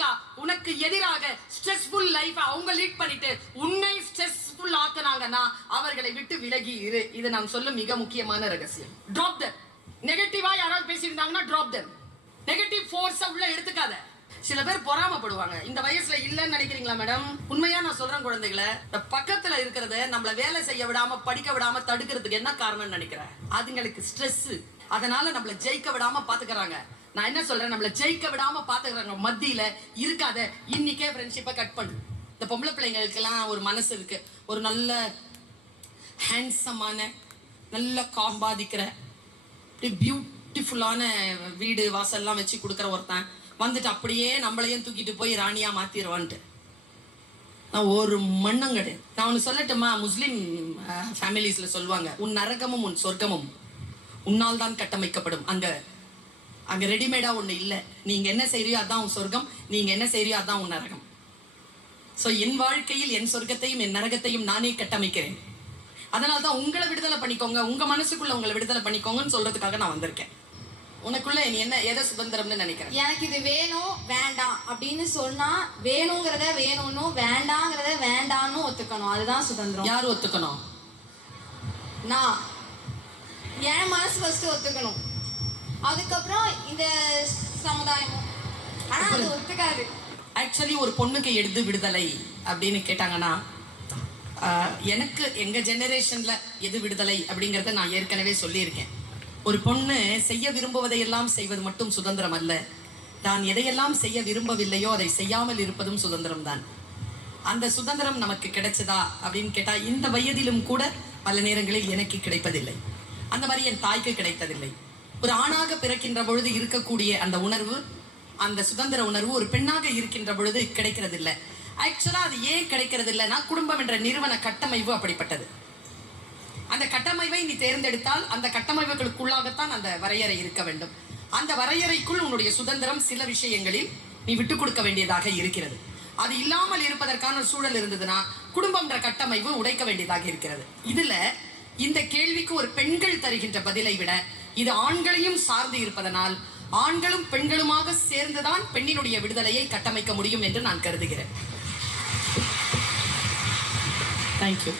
ஆப்போசிட்டா உனக்கு எதிராக ஸ்ட்ரெஸ்ஃபுல் லைஃப் அவங்க லீட் பண்ணிட்டு உன்னை ஸ்ட்ரெஸ்ஃபுல் ஆக்குனாங்கன்னா அவர்களை விட்டு விலகி இரு. இது நாம் சொல்லும் மிக முக்கியமான ரகசியம். டிராப் தம். நெகட்டிவா யாராவது பேசியிருந்தாங்கன்னா டிராப் தம். நெகட்டிவ் ஃபோர்ஸை உள்ள எடுத்துக்காத. சில பேர் பொறாமப்படுவாங்க. இந்த வயசுல இல்லன்னு நினைக்கிறீங்களா மேடம்? உண்மையா நான் சொல்றேன் குழந்தைகளை, இந்த பக்கத்துல இருக்கிறத நம்மள வேலை செய்ய விடாம படிக்க விடாம தடுக்கிறதுக்கு என்ன காரணம்னு நினைக்கிறேன்? அதுங்களுக்கு ஸ்ட்ரெஸ். அதனால நம்மள ஜெயிக்க விடாம பாத்துக்கிறாங்க. நான் என்ன சொல்றேன், நம்மள ஜெயிக்க விடாம பாத்துக்கிறாங்க மத்தியில இருக்காத. இன்னைக்கே ஃப்ரெண்ட்ஷிப்பை கட் பண்ணு. இந்த பொம்பளை பிள்ளைங்களுக்கு எல்லாம் ஒரு மனசு இருக்கு. ஒரு நல்ல ஹேண்ட்ஸமான நல்ல காம்பாதிக்கிற பியூட்டிஃபுல்லான வீடு வாசல்லாம் வச்சு கொடுக்குற ஒருத்தன் வந்துட்டு அப்படியே நம்மளையும் தூக்கிட்டு போய் ராணியா மாத்திடுவான்ட்டு நான் ஒரு மண்ணம் கிடையாது. நான் ஒன்று சொல்லட்டுமா? முஸ்லிம் ஃபேமிலிஸ்ல சொல்லுவாங்க, உன் நரகமும் உன் சொர்க்கமும் உன்னால் தான் கட்டமைக்கப்படும். அங்க ரெடிமேடா ஒண்ணு இல்லை. நீங்க என்ன செய்யறியோ அதான் உன் சொர்க்கம், நீங்க என்ன செய்யறியோ அதான் உன் நரகம். ஸோ என் வாழ்க்கையில் என் சொர்க்கத்தையும் என் நரகத்தையும் நானே கட்டமைக்கிறேன். அதனால தான் உங்களை விடுதலை பண்ணிக்கோங்க, உங்க மனசுக்குள்ள உங்களை விடுதலை பண்ணிக்கோங்கன்னு சொல்றதுக்காக நான் வந்திருக்கேன். உனக்குள்ள நீ என்ன எதை சுதந்திரம்னு நினைக்கிறேன்? எனக்கு இது வேணும் வேண்டாம் அப்படின்னு சொன்னா வேணுங்கிறத வேணும்னு வேண்டாங்கிறத வேண்டாம்னு ஒத்துக்கணும். அதுதான் சுதந்திரம். யார் ஒத்துக்கணும்? நான் என் மனசு ஃபர்ஸ்ட் ஒத்துக்கணும், அதுக்கப்புறம் இந்த சமுதாயமும். ஆனா அது ஒத்துக்காது. ஆக்சுவலி ஒரு பொண்ணுக்கு எடுத்து விடுதலை அப்படின்னு கேட்டாங்கன்னா எனக்கு எங்க ஜெனரேஷன்ல எது விடுதலை அப்படிங்கறத நான் ஏற்கனவே சொல்லியிருக்கேன். ஒரு பொண்ணு செய்ய விரும்புவதையெல்லாம் செய்வது மட்டும் சுதந்திரம் அல்ல, தான் எதையெல்லாம் செய்ய விரும்பவில்லையோ அதை செய்யாமல் இருப்பதும் சுதந்திரம் தான். அந்த சுதந்திரம் நமக்கு கிடைச்சதா அப்படின்னு கேட்டா இந்த வயதிலும் கூட பல நேரங்களில் எனக்கு கிடைப்பதில்லை. அந்த மாதிரி என் தாய்க்கு கிடைத்ததில்லை. ஒரு ஆணாக பிறக்கின்ற பொழுது இருக்கக்கூடிய அந்த உணர்வு, அந்த சுதந்திர உணர்வு ஒரு பெண்ணாக இருக்கின்ற பொழுது கிடைக்கிறது இல்லை. ஆக்சுவலா அது ஏன் கிடைக்கிறது இல்லைன்னா, குடும்பம் என்ற நிறுவன கட்டமைப்பு அப்படிப்பட்டது. அந்த கட்டமைப்பை நீ தேர்ந்தெடுத்தால் அந்த கட்டமைப்புகளுக்குள்ளாகத்தான் அந்த வரையறை இருக்க வேண்டும். அந்த வரையறைக்குள் உன்னுடைய சுதந்திரம் சில விஷயங்களில் நீ விட்டுக் கொடுக்க வேண்டியதாக இருக்கிறது. அது இல்லாமல் இருப்பதற்கான சூழல் இருந்ததுன்னா குடும்பம்ன்ற கட்டமைப்பு உடைக்க வேண்டியதாக இருக்கிறது. இதுல இந்த கேள்விக்கு ஒரு பெண்கள் தருகின்ற பதிலை விட இது ஆண்களையும் சார்ந்து இருப்பதனால் ஆண்களும் பெண்களுமாக சேர்ந்துதான் பெண்ணினுடைய விடுதலையை கட்டமைக்க முடியும் என்று நான் கருதுகிறேன். தேங்க்யூ.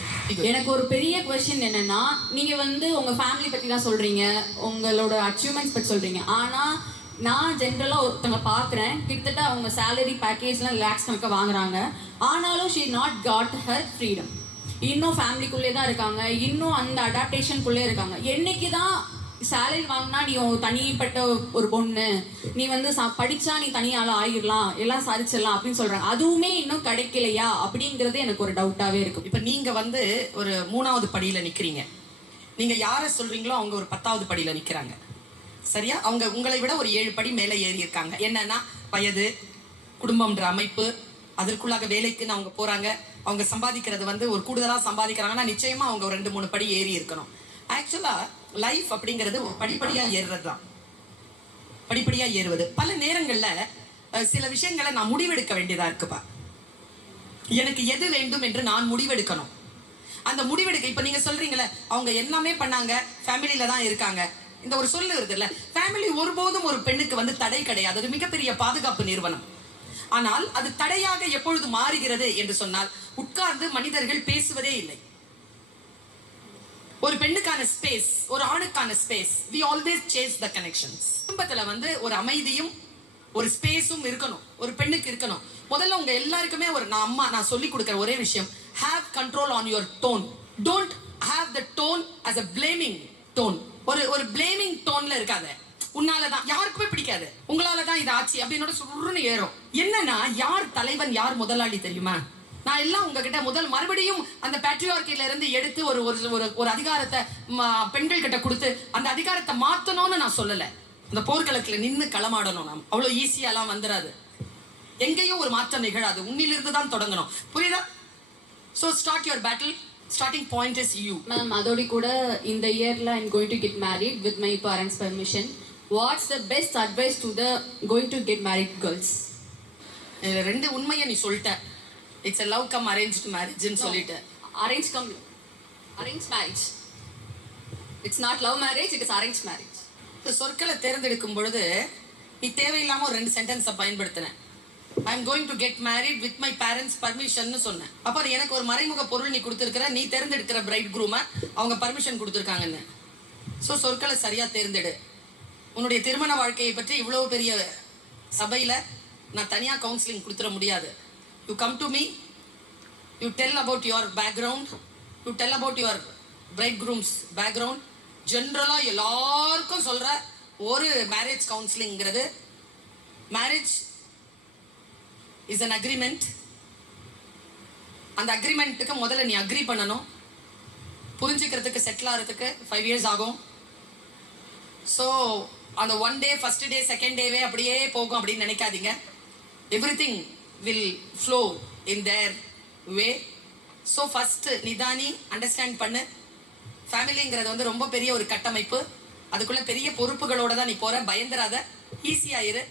எனக்கு ஒரு பெரிய கொஸ்டின் என்னன்னா, நீங்க உங்க ஃபேமிலி பத்தி தான் சொல்றீங்க, உங்களோட அச்சீவ்மெண்ட்ஸ் பத்தி சொல்றீங்க. ஆனா நான் ஜென்ரலா ஒருத்தவங்க பாக்குறேன், கிட்டத்தட்ட அவங்க சேலரி பேக்கேஜ்லாம் லேக்ஸ் கணக்க வாங்குறாங்க. ஆனாலும் she not got her freedom. இன்னும் ஃபேமிலிக்குள்ளே தான் இருக்காங்க, இன்னும் அந்த அடாப்டேஷனுக்குள்ளே இருக்காங்க. என்னைக்கு தான் சேலரி வாங்கினா நீ தனிப்பட்ட ஒரு பொண்ணு, நீ படிச்சா நீ தனியால ஆயிடலாம், எல்லாம் சாதிச்சிடலாம் அப்படின்னு சொல்றாங்க. அதுவுமே இன்னும் கிடைக்கலையா அப்படிங்கிறது எனக்கு ஒரு டவுட்டாவே இருக்கும். இப்ப நீங்க ஒரு 3வது படியில நிக்கிறீங்க. நீங்க யார சொல்றீங்களோ அவங்க ஒரு 10வது படியில நிக்கிறாங்க. சரியா? அவங்க உங்களை விட ஒரு 7 படி மேல ஏறி இருக்காங்க. என்னன்னா வயது, குடும்பம்ன்ற அமைப்பு, அதற்குள்ளாக வேலைக்குன்னு அவங்க போறாங்க. அவங்க சம்பாதிக்கிறது ஒரு கூடுதலா சம்பாதிக்கிறாங்கன்னா நிச்சயமா அவங்க ஒரு 2-3 படி ஏறி இருக்கணும். ஆக்சுவலா லைஃப் அப்படிங்கிறது படிப்படியா ஏறுறது தான். படிப்படியா ஏறுவது. பல நேரங்கள்ல சில விஷயங்களை நான் முடிவெடுக்க வேண்டியதா இருக்குப்பா. எனக்கு எது வேண்டும் என்று நான் முடிவெடுக்கணும். அந்த முடிவெடுக்க இப்ப நீங்க சொல்றீங்கல்ல, அவங்க எல்லாமே பண்ணாங்க, ஃபேமிலியில தான் இருக்காங்க. இந்த ஒரு சொல்லு இருக்குல்ல, ஃபேமிலி ஒருபோதும் ஒரு பெண்ணுக்கு தடை கிடையாது. அது மிகப்பெரிய பாதுகாப்பு நிறுவனம். ஆனால் அது தடையாக எப்பொழுது மாறுகிறது என்று சொன்னால், உட்கார்ந்து மனிதர்கள் பேசுவதே இல்லை. ஒரு பெண்ணுக்கான ஸ்பேஸ், ஒரு ஆணுக்கான space, we always chase the connections. குடும்பத்துல ஒரு அமைதியும் ஒரு ஸ்பேஸும் இருக்கணும், ஒரு பெண்ணுக்கு இருக்கணும். முதல்ல உங்க எல்லாருக்குமே நான் சொல்லி கொடுக்கிற ஒரே விஷயம், have control on your tone. Don't have the tone as a blaming tone. ஒரு blaming toneல இருக்காத. உன்னாலதான் யாருக்குமே பிடிக்காது, உங்களாலதான் இது ஆச்சு அப்படின்னு சுருன்னு ஏறும். என்னன்னா யார் தலைவன் யார் முதலாளி தெரியுமா? நான் எல்லாம் உங்ககிட்ட மறுபடியும் அந்த பேட்ரியார்க்கில இருந்து எடுத்து ஒரு அதிகாரத்தை பெண்கள் கிட்ட கொடுத்து அந்த அதிகாரத்தை மாத்தணும்னு நான் சொல்லல. அந்த போர்க்களத்துல நின்று களமாடணும். நாம் அவ்வளவு ஈஸியாலாம் வந்துடாது. எங்கேயும் ஒரு மாற்றம் நிகழாது. உன்னிலிருந்து தான் தொடங்கணும். புரியுதா? So start your battle. Starting point is you. Ma'am, அதோட கூட இந்த இயர்ல I'm going to get married with my parents' permission. What's the best advice to the going to get married girls? இதுல 2 உண்மையை நீ சொல்லிட்ட. It's a love come arranged marriage ன்னு சொல்லிட்டு. Arranged marriage. It's not love marriage, it is arranged marriage. சொற்களை தேர்ந்தெடுக்கும் பொழுது நீ தேவையில்லாம ஒரு 2 சென்டென்ஸை பயன்படுத்தின. I am going to get married with my parents permission சொன்னேன். அப்போ அது எனக்கு ஒரு மறைமுக பொருள் நீ கொடுத்துருக்கிற, நீ தேர்ந்தெடுக்கிற பிரைட் குரூமை அவங்க பர்மிஷன் கொடுத்துருக்காங்கன்னு. ஸோ சொற்களை சரியா தேர்ந்தெடு. உன்னுடைய திருமண வாழ்க்கையை பற்றி இவ்வளோ பெரிய சபையில் நான் தனியாக கவுன்சிலிங் கொடுத்துட முடியாது. You come to me, you tell about your background, you tell about your bride grooms background. ஜென்ரலாக எல்லாருக்கும் சொல்கிற ஒரு மேரேஜ் கவுன்சிலிங்கிறது, மேரேஜ் இஸ் அன் அக்ரிமெண்ட். அந்த அக்ரிமெண்ட்டுக்கு முதல்ல நீ அக்ரி பண்ணணும். புரிஞ்சுக்கிறதுக்கு செட்டில் ஆகிறதுக்கு 5 years ஆகும். ஸோ அந்த 1 day, ஃபர்ஸ்ட் டே, செகண்ட் டேவே அப்படியே போகும் அப்படின்னு நினைக்காதீங்க. Everything will flow in their way. So first நிதானி, அண்டர்ஸ்டாண்ட் பண்ணு. ஃபேமிலிங்கிறது வந்து ரொம்ப பெரிய ஒரு கட்டமைப்பு. அதுக்குள்ளே பெரிய பொறுப்புகளோடு தான் நீ போகிற. பயந்துராத, ஈஸியாயிரு,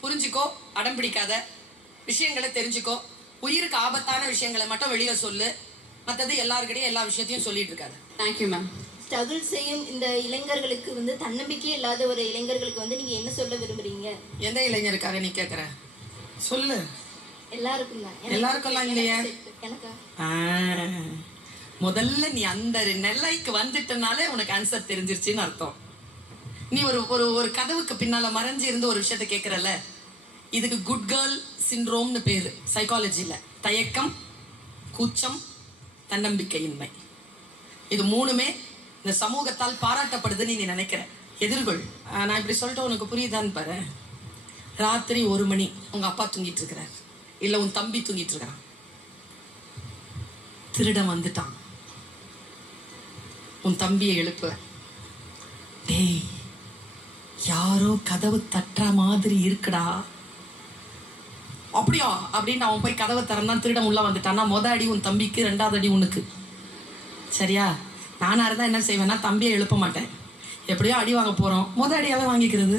புரிஞ்சுக்கோ, அடம் பிடிக்காத, விஷயங்களை தெரிஞ்சுக்கோ. உயிருக்கு ஆபத்தான விஷயங்களை மட்டும் வெளியில் சொல்லு. மற்றது எல்லாருக்கிட்டையும் எல்லா விஷயத்தையும் சொல்லிட்டு இருக்காது. Thank you ma'am. ஸ்ட்ரகிள் செய்யும் இந்த இளைஞர்களுக்கு வந்து தன்னம்பிக்கை இல்லாத ஒரு இளைஞர்களுக்கு வந்து நீங்க என்ன சொல்ல விரும்புறீங்க? எந்த இளைஞருக்காக நீ கேட்குற? சொல்லு. எல்லாருக்கும் தான். எல்லாருக்கெல்லாம் இல்லையா? எனக்கா? முதல்ல நீ அந்த நிலைக்கு வந்துட்டனாலே உனக்கு ஆன்சர் தெரிஞ்சிருச்சுன்னு அர்த்தம். நீ ஒரு ஒரு கதவுக்கு பின்னால மறைஞ்சு இருந்து ஒரு விஷயத்த கேட்குறல, இதுக்கு குட் கேர்ள் சிண்ட்ரோம்னு பேரு சைக்காலஜியில். தயக்கம், கூச்சம், தன்னம்பிக்கையின்மை, இது 3மே இந்த சமூகத்தால் பாராட்டப்படுதுன்னு நீ நினைக்கிற. எதிர்கொள். நான் இப்படி சொல்லிட்டு உனக்கு புரியுதான்னு பாரு. ராத்திரி 1 மணி உங்க அப்பா தூங்கிட்டு இருக்கிறார், இல்லை உன் தம்பி தூங்கிட்டு இருக்கான், திருடன் வந்துட்டான். உன் தம்பியை எழுப்புவ, டேய் யாரோ கதவு தட்டுற மாதிரி இருக்குடா. அப்படியா அப்படின்னு அவன் போய் கதவை திறந்தான், திருடன் உள்ள வந்துட்டான்னா அடி உன் தம்பிக்கு, 2வது அடி உனக்கு. சரியா? நானாக இருந்தால் என்ன செய்வேன்னா தம்பியை எழுப்ப மாட்டேன். எப்படியோ அடி வாங்க போகிறோம், அடியாவே வாங்கிக்கிறது.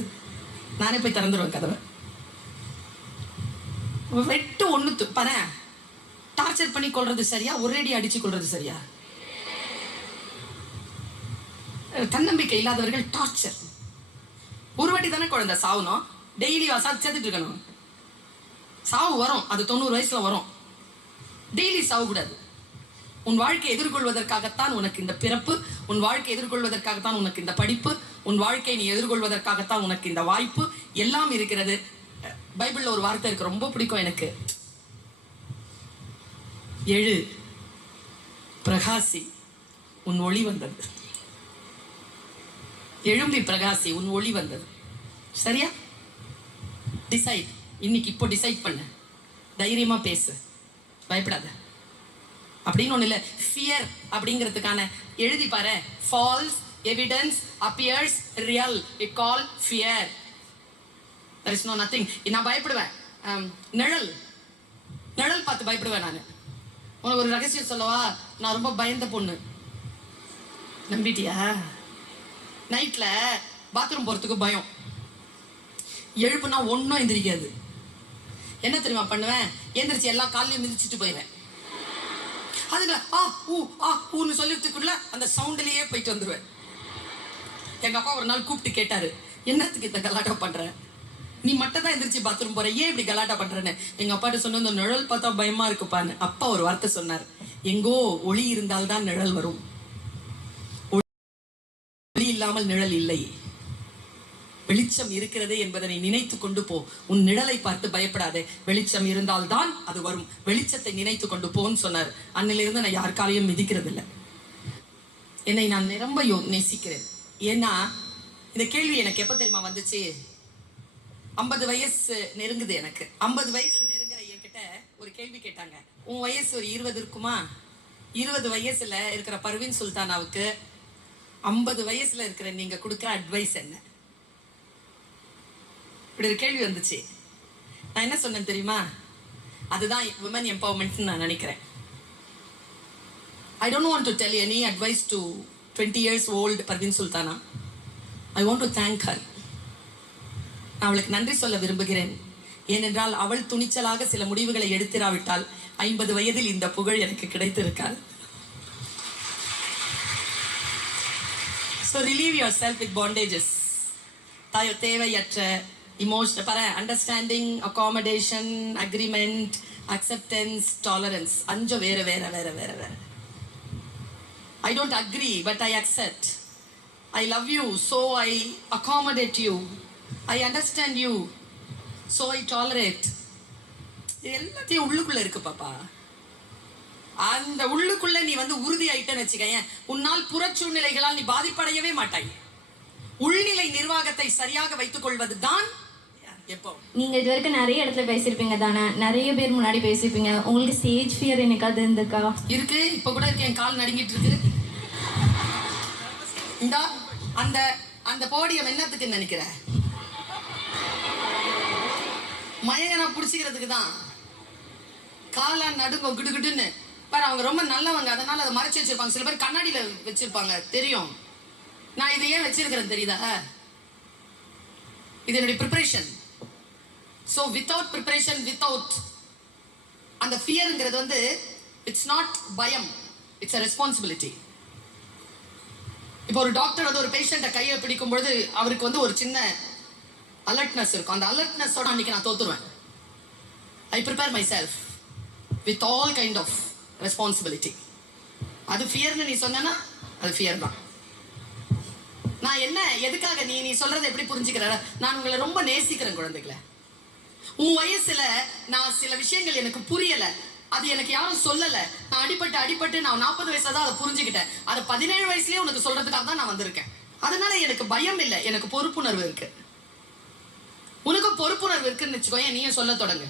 நானே போய் திறந்துடுவேன் கதவை. வெட்டு ஒன்று பாரு. டார்ச்சர் பண்ணி கொள்றது சரியா, ஒரே அடி அடிச்சு கொள்றது சரியா? தன்னம்பிக்கை இல்லாதவர்கள் டார்ச்சர். ஒரு வாட்டி தானே குழந்தை சாவணும், டெய்லி சேர்த்துட்டு இருக்கணும். சாவு வரும், அது 90 வயசுல வரும். டெய்லி சாவு கூடாது. உன் வாழ்க்கை எதிர்கொள்வதற்காகத்தான் உனக்கு இந்த பிறப்பு, உன் வாழ்க்கை எதிர்கொள்வதற்காகத்தான் உனக்கு இந்த படிப்பு, உன் வாழ்க்கை நீ எதிர்கொள்வதற்காகத்தான் உனக்கு இந்த வாய்ப்பு எல்லாம் இருக்கிறது. பைபிள்ல ஒரு வார்த்தை இருக்கு, ரொம்ப பிடிக்கும் எனக்கு. எழு பிரகாசி, உன் ஒளி வந்தது. எழும்பி பிரகாசி, உன் ஒளி வந்தது. சரியா? டிசைட். இன்னைக்கு இப்போ டிசைட் பண்ண, தைரியமா பேசு, பயப்படாத. அப்படின்னு ஒண்ணு இல்லை. ஃபியர் அப்படிங்கிறதுக்கான எழுதி பாரு. Falls evidence appears real, it call fear. there is no nothing. நான் பயப்படுவேன். நிழல் நிழல் பார்த்து பயப்படுவேன். நான் உனக்கு ஒரு ரகசியம் சொல்லவா? நான் ரொம்ப பயந்த பொண்ணு. நம்பிட்டியா? நைட்ல பாத்ரூம் போறதுக்கு பயம். எழுப்புனா ஒன்றும் எந்திரிக்காது. என்ன தெரியுமா பண்ணுவேன்? எந்திரிச்சு எல்லா காலையும் மிதிச்சுட்டு போயிடுவேன். அதுல ஊன்னு சொல்லிட்டுக்குள்ள அந்த சவுண்ட்லயே போயிட்டு வந்துடுவேன். எங்க அப்பா ஒரு நாள் கூப்பிட்டு கேட்டாரு, என்னத்துக்கு இந்த கலாட்டா பண்ற? நீ மட்டும் தான் எந்திரிச்சு பாத்ரூம் போற, ஏன் இப்படி கலாட்டா பண்றேன்னு. எங்க அப்பாட்ட சொன்ன, இந்த நிழல் பார்த்தா பயமா இருக்குப்பான்னு. அப்பா ஒரு வார்த்தை சொன்னார், எங்கோ ஒளி இருந்தால்தான் நிழல் வரும், ஒளி இல்லாமல் நிழல் இல்லை. வெளிச்சம் இருக்கிறது என்பதனை நினைத்து கொண்டு போ. உன் நிழலை பார்த்து பயப்படாதே. வெளிச்சம் இருந்தால்தான் அது வரும். வெளிச்சத்தை நினைத்து கொண்டு போன்னு சொன்னார். அன்னிலிருந்து நான் யாருக்காலையும் மிதிக்கிறது இல்லை. என்னை நான் ரொம்ப நேசிக்கிறேன். ஏன்னா இந்த கேள்வி எனக்கு எப்ப தெரியுமா வந்துச்சு? 50 வயசு நெருங்குது எனக்கு. 50 வயசு நெருங்குற என்கிட்ட ஒரு கேள்வி கேட்டாங்க. உன் வயசு ஒரு 20 இருக்குமா? 20 வயசுல இருக்கிற பர்வீன் சுல்தானாவுக்கு 50 வயசுல இருக்கிற நீங்க கொடுக்குற அட்வைஸ் என்ன? இப்படி ஒரு கேள்வி வந்துச்சு. நான் என்ன சொன்னேன் தெரியுமா? அதுதான் விமன் எம்பவர்மெண்ட் நான் நினைக்கிறேன். I don't want to tell any advice to 20 years old Parveen Sultana. I want to thank her. நான் அவளுக்கு நன்றி சொல்ல விரும்புகிறேன். ஏனென்றால் அவள் துணிச்சலாக சில முடிவுகளை எடுத்திராவிட்டால் 50 வயதில் இந்த புகழ் எனக்கு கிடைத்திருக்காது. So relieve yourself with bondages. தேவையற்ற இமோஷனல் பாரு, understanding, accommodation, agreement, acceptance, tolerance. 5 வேற வேற வேற வேற வேற. I don't agree, but I accept. I love you, so I accommodate you. I understand you, so I tolerate. எல்லாத்தையும் உள்ளுக்குள்ள இருக்கு பாப்பா. அந்த உள்ளுக்குள்ள நீ வந்து உறுதி ஆயிட்டேன்னு வச்சுக்கேன், உன்னால் புறச்சூழ்நிலைகளால் நீ பாதிப்படையவே மாட்டாய். உள்நிலை நிர்வாகத்தை சரியாக வைத்துக் கொள்வது தான் எப்போ. நீங்க இது வரைக்கும் நிறைய இடத்துல பேசியிருப்பீங்க தானே, நிறைய பேர் முன்னாடி பேசியிருப்பீங்க. உங்களுக்கு ஸ்டேஜ் ஃபியர் என்னைக்காவது இருந்திருக்கா? இருக்கு, இப்ப கூட இருக்கு, என் கால் நடுங்கிட்டு இருக்கு. இந்த அந்த அந்த போடியம் என்னத்துக்கு நினைக்கிற? மயங்கனா புடிச்சிக்கிறதுக்கு தான். காலா நடுங்கும் கிடுகிடுன்னு பாரு. அவங்க ரொம்ப நல்லவங்க, அதனால அதை மறைச்சு வச்சிருப்பாங்க. சில பேர் கண்ணாடியில வச்சிருப்பாங்க, தெரியும். நான் இதை ஏன் வச்சிருக்கிறேன் தெரியுதா? இது என்னுடைய preparation. So without preparation, without அந்த ஃபியருங்கிறது வந்து இட்ஸ் நாட் பயம், இட்ஸ் அ ரெஸ்பான்சிபிலிட்டி. இப்போ ஒரு டாக்டர் வந்து ஒரு பேஷண்ட்டை கையை பிடிக்கும் பொழுது அவருக்கு வந்து ஒரு சின்ன அலர்ட்னஸ் இருக்கும். அந்த அலர்ட்னஸோட அன்னைக்கு நான் தோத்துருவேன். I prepare myself with all kind of responsibility. அது ஃபியர்னு நீ சொன்னா அது ஃபியர் தான். நான் என்ன எதுக்காக நீ சொல்றதை எப்படி புரிஞ்சுக்கிற? நான் உங்களை ரொம்ப நேசிக்கிறேன் குழந்தைகளை. உன் வயசுல நான் சில விஷயங்கள் எனக்கு புரியல, அது எனக்கு யாரும் சொல்லல. நான் அடிபட்டு நான் 40 வயசுல தான் அதை புரிஞ்சுக்கிட்டேன். அதை 17 வயசுலயே உனக்கு சொல்றதுக்காக தான் நான் வந்திருக்கேன். அதனால எனக்கு பயம் இல்லை, எனக்கு பொறுப்புணர்வு இருக்கு. உனக்கும் பொறுப்புணர்வு இருக்குன்னு வச்சுக்கோங்க, நீயும் சொல்ல தொடங்கு.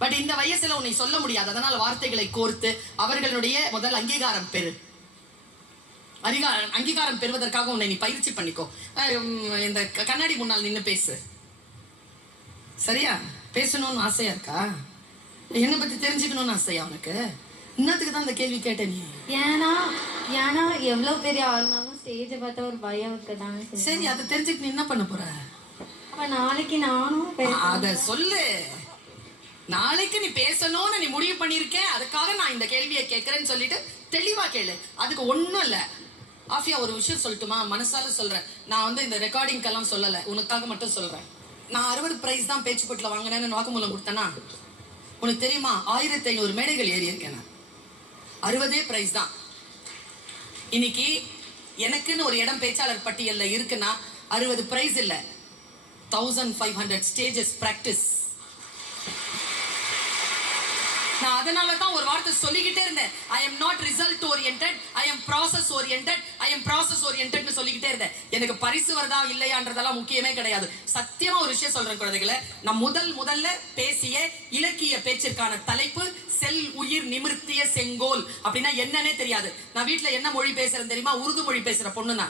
பட் இந்த வயசுல உன்னை சொல்ல முடியாது. அதனால வார்த்தைகளை கோர்த்து அவர்களுடைய முதல் அங்கீகாரம் பெறு. அங்கீகாரம் பெறுவதற்காக உன்னை நீ பயிற்சி பண்ணிக்கோ. இந்த கண்ணாடி முன்னால் நின்று பேசு. சரியா? பேசணும்னு ஆசையா இருக்கா? என்னை பத்தி தெரிஞ்சுக்கணும்னு ஆசையா உனக்கு? இன்னத்துக்கு தான் இந்த கேள்வி கேட்ட நீ? ஏன்னா எவ்வளவு பெரிய ஆளுனாலும் ஸ்டேஜை பார்த்தா ஒரு பயம் இருக்குதானே. சரி, அதை தெரிஞ்சுக்க நீ என்ன பண்ண போற? அப்ப நாளைக்கு நானும் அத சொல்லு. நாளைக்கு நீ பேசணும்னு நீ முடிவு பண்ணிருக்க, அதுக்காக நான் இந்த கேள்வியை கேட்கறேன்னு சொல்லிட்டு தெளிவா கேளு. அதுக்கு ஒண்ணும் இல்ல. ஆஃபியா, ஒரு விஷயம் சொல்லட்டுமா? மனசால சொல்றேன். நான் வந்து இந்த ரெக்கார்டிங்கெல்லாம் சொல்லல, உனக்காக மட்டும் சொல்றேன். நான் 60 பிரைஸ் தான் பேச்சு போட்டில் வாங்கினேன்னு வாக்குமூலம் கொடுத்தேன்னா உனக்கு தெரியுமா? 1500 மேடைகள் ஏறி இருக்கேன். 60 பிரைஸ் தான். இன்னைக்கு எனக்குன்னு ஒரு இடம் பேச்சாளர் பட்டியல்ல இருக்குன்னா 60 பிரைஸ் இல்ல, 1500 ஸ்டேஜஸ் பிராக்டிஸ். நான் அதனால தான் ஒரு வார்த்தை சொல்லிக்கிட்டே இருந்தேன். I am not result oriented, I am process oriented, I am process ஓரியன்டட்னு சொல்லிக்கிட்டே இருந்தேன். எனக்கு பரிசு வருதா இல்லையான்றதெல்லாம் முக்கியமே கிடையாது. சத்தியமா ஒரு விஷயம் சொல்றேன் குழந்தைகளை, நான் முதல்ல பேசிய இலக்கிய பேச்சிற்கான தலைப்பு செல் உயிர் நிமிர்த்திய செங்கோல். அப்படின்னா என்னன்னே தெரியாது. நான் வீட்டுல என்ன மொழி பேசுறேன் தெரியுமா? உருது மொழி பேசுற பொண்ணு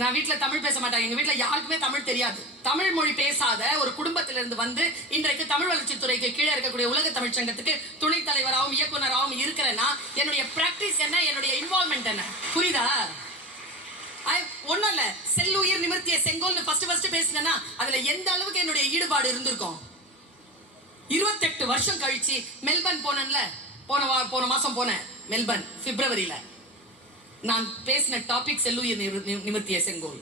நான் வீட்டுல தமிழ் பேச மாட்டாங்க. எங்க வீட்டுல யாருக்குமே தமிழ் தெரியாது. தமிழ் மொழி பேசாத ஒரு குடும்பத்திலிருந்து வந்து இன்றைக்கு தமிழ் வளர்ச்சித்துறைக்கு கீழே இருக்கக்கூடிய உலக தமிழ் சங்கத்துக்கு துணைத் தலைவராகவும் இயக்குனராகவும் இருக்கிறேன்னா என்னுடைய பிராக்டிஸ் என்ன, என்னுடைய இன்வால்மெண்ட் என்ன, புரியுதா? ஒண்ணும் இல்ல, செல் உயிர் நிமிர்த்திய செங்கோல்னு ஃபர்ஸ்ட் பேசினேன்னா அதுல எந்த அளவுக்கு என்னுடைய ஈடுபாடு இருந்திருக்கும். 28 வருஷம் கழிச்சு மெல்பர்ன் போனேன்ல, போன மாசம் போனேன் மெல்பர்ன், பிப்ரவரியில. நான் பேசின டாபிக் செல்லுயிர் நிமிர்த்திய செங்கோல்.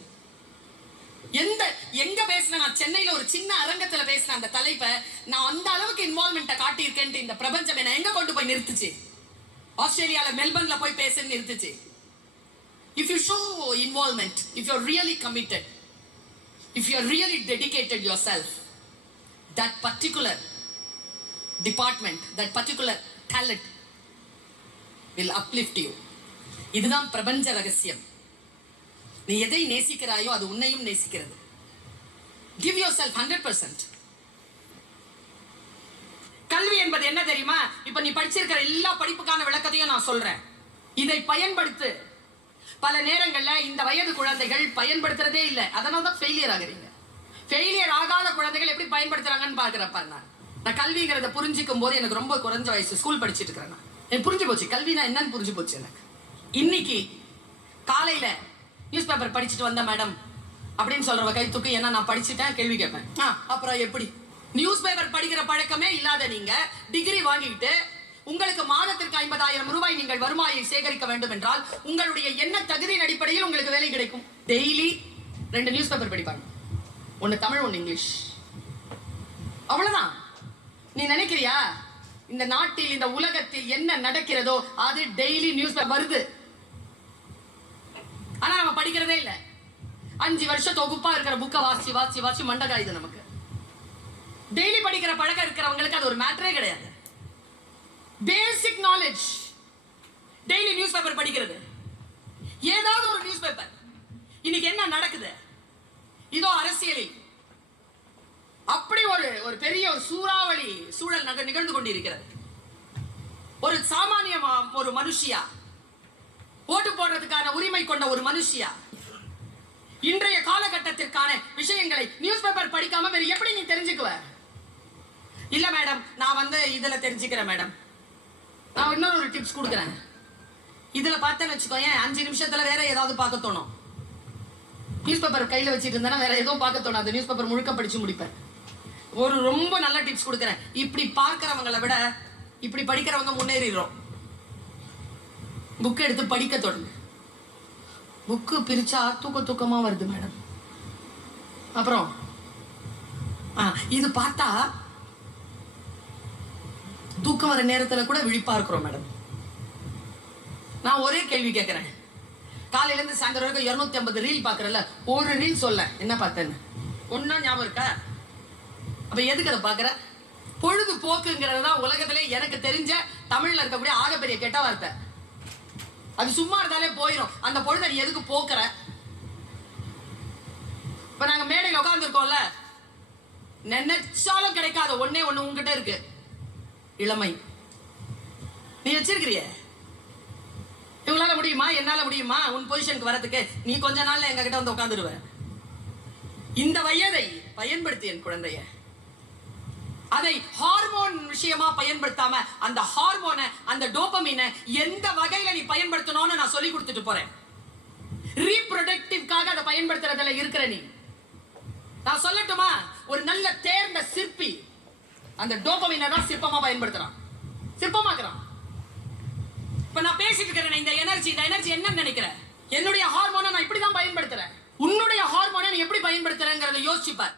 எங்க பேசின? நான் சென்னையில ஒரு சின்ன அரங்கத்துல பேசின அந்த தலைப்பை நான் அந்த அளவுக்கு இன்வால்வ்மெண்ட்டை காட்டியிருக்கேன். இந்த பிரபஞ்சம் என்ன எங்க கொண்டு போய் நிறுத்துச்சு? ஆஸ்திரேலியால மெல்பர்ன்ல போய் பேசுன்னு நிறுத்துச்சு. If you show involvement, if you're really committed, if you're really dedicated yourself, that particular department, that particular talent will uplift you. இதுதான் பிரபஞ்ச ரகசியம். நீ எதை நேசிக்கிறாயோ அது உன்னையும் நேசிக்கிறது. Give yourself 100%. கல்வி என்பது என்ன தெரியுமா? இப்ப நீ படிச்சிருக்கிற எல்லா படிப்புக்கான விளக்கத்தையும் நான் சொல்றேன். இதை பயன்படுத்து. பல நேரங்கள்ல இந்த வயது குழந்தைகள் பயன்படுத்துறதே இல்லை, அதனால தான் ஃபெயிலியர் ஆகுறீங்க. ஃபெயிலியர் ஆகாத குழந்தைகள் எப்படி பயன்படுத்துறாங்கன்னு பாக்குறப்ப நான் கல்விங்கிறத புரிஞ்சிக்கும் போது எனக்கு ரொம்ப குறைஞ்ச வயசு, ஸ்கூல் படிச்சுட்டு இருக்கிறேன். எனக்கு புரிஞ்சு போச்சு கல்வினா என்னன்னு புரிஞ்சு போச்சு எனக்கு. இன்னைக்கு காலையில நியூஸ் பேப்பர் படிச்சுட்டு வந்த மேடம் அப்படின்னு சொல்றவ கை தூக்கு. ஏன்னா நான் படிச்சுட்டேன், கேள்வி கேட்பேன். அப்புறம் எப்படி? நியூஸ் பேப்பர் படிக்கிற பழக்கமே இல்லாத நீங்க டிகிரி வாங்கிட்டு உங்களுக்கு மாதத்திற்கு 50,000 ரூபாய் நீங்கள் வருவாயை சேகரிக்க வேண்டும் என்றால் உங்களுடைய என்ன தகுதியின் அடிப்படையில் உங்களுக்கு வேலை கிடைக்கும்? டெய்லி 2 நியூஸ் பேப்பர் படிப்பாங்க. ஒன்னு தமிழ், ஒன்னு இங்கிலீஷ். அவ்வளவுதான். நீ நினைக்கிறியா இந்த நாட்டில் இந்த உலகத்தில் என்ன நடக்கிறதோ அது டெய்லி நியூஸ் வருது. ஆனா நம்ம படிக்கிறதே இல்லை. 5 வருஷம் தொகுப்பா இருக்கிற புக்கை வாசி வாசி வாசி மண்டகாயுது நமக்கு. டெய்லி படிக்கிற பழக்கம் இருக்கிறவங்களுக்கு அது ஒரு மேட்டரே கிடையாது. Basic knowledge daily news paper படிக்கிறது. ஏதாவது ஒரு நியூஸ் பேப்பர் இன்னைக்கு என்ன நடக்குது, இதோ அரசியலில் அப்படி ஒரு பெரிய ஒரு சூறாவளி சூழல் நிகழ்ந்து கொண்டிருக்கிறது. ஒரு சாமானிய ஒரு மனுஷியா, ஓட்டு போடுறதுக்கான உரிமை கொண்ட ஒரு மனுஷியா இன்றைய காலகட்டத்திற்கான விஷயங்களை நியூஸ் பேப்பர் படிக்காம வேற எப்படி நீ தெரிஞ்சுக்குவ? இல்ல மேடம், நான் இதுல தெரிஞ்சுக்கிறேன் மேடம். நான் இன்னொரு டிப்ஸ் கொடுக்குறேன். இதுல பார்த்தேன்னு வச்சுக்கோயேன், 5 நிமிஷத்துல வேற ஏதாவது பார்க்க தோணும். நியூஸ் பேப்பர் கையில வச்சுட்டு இருந்தா வேற ஏதோ பார்க்க தோணும். அந்த நியூஸ் பேப்பர் முழுக்க படிச்சு முடிப்பேன். ஒரு ரொம்ப நல்ல டிப்ஸ் கொடுக்குறேன். இப்படி பார்க்கிறவங்களை விட இப்படி படிக்கிறவங்க முன்னேறிடுறோம். புக் எடுத்து படிக்க தொடங்கு. புக்கு பிரிச்சா தூக்கமா வருது மேடம். அப்புறம் இது பார்த்தா தூக்கம் வர நேரத்துல கூட விழிப்பா இருக்கிறோம் மேடம். நான் ஒரே கேள்வி கேட்கிறேன். காலையில இருந்து சாயந்தரம் வரைக்கும் 250 ரீல் பாக்குறல, ஒரு ரீல் சொல்ல என்ன பார்த்தேன்னு ஒன்னா ஞாபகம் இருக்கா? அப்ப எதுக்கு அதை பாக்குற? பொழுதுபோக்குங்கிறது தான் உலகத்திலே எனக்கு தெரிஞ்ச தமிழ்ல இருக்கக்கூடிய ஆகப்பெரிய கெட்ட வார்த்தை. அது சும்மா இருந்தாலே போயிடும். அந்த பொழுதை நீ எதுக்கு போக்குற? இப்ப நாங்க மேடையில் உட்கார்ந்து இருக்கோம்ல, நினைச்சாலும் கிடைக்காத ஒண்ணே ஒண்ணு உங்ககிட்ட இருக்கு, இளமை. நீ வச்சிருக்கிறிய. இவங்களால முடியுமா? என்னால முடியுமா? உன் பொசிஷனுக்கு வரதுக்கு நீ கொஞ்ச நாள்ல எங்க கிட்ட வந்து உட்காந்துருவ. இந்த வயதை பயன்படுத்தி என் குழந்தைய. அதை ஹார்மோன் விஷயமா பயன்படுத்தாம அந்த ஹார்மோனை, அந்த டோபமைனை எந்த வகையில நீ பயன்படுத்தணும்னு நான் சொல்லி கொடுத்துட்டு போறேன். ரீப்ரொடக்டிவ்காக அதை பயன்படுத்துறதுல இருக்கிற நீ. நான் சொல்லட்டுமா? ஒரு நல்ல தேர்ந்த சிற்பி அந்த டோபமைனை தான் சிற்பமா பயன்படுத்துறான், சிற்பமாக்குறான். இப்ப நான் பேசிட்டு இருக்கிறேன், இந்த எனர்ஜி என்ன நினைக்கிற? என்னுடைய ஹார்மோனை நான் இப்படிதான் பயன்படுத்துறேன். உன்னுடைய ஹார்மோனை நீ எப்படி பயன்படுத்துறேங்கிறத யோசிச்சுப்பார்.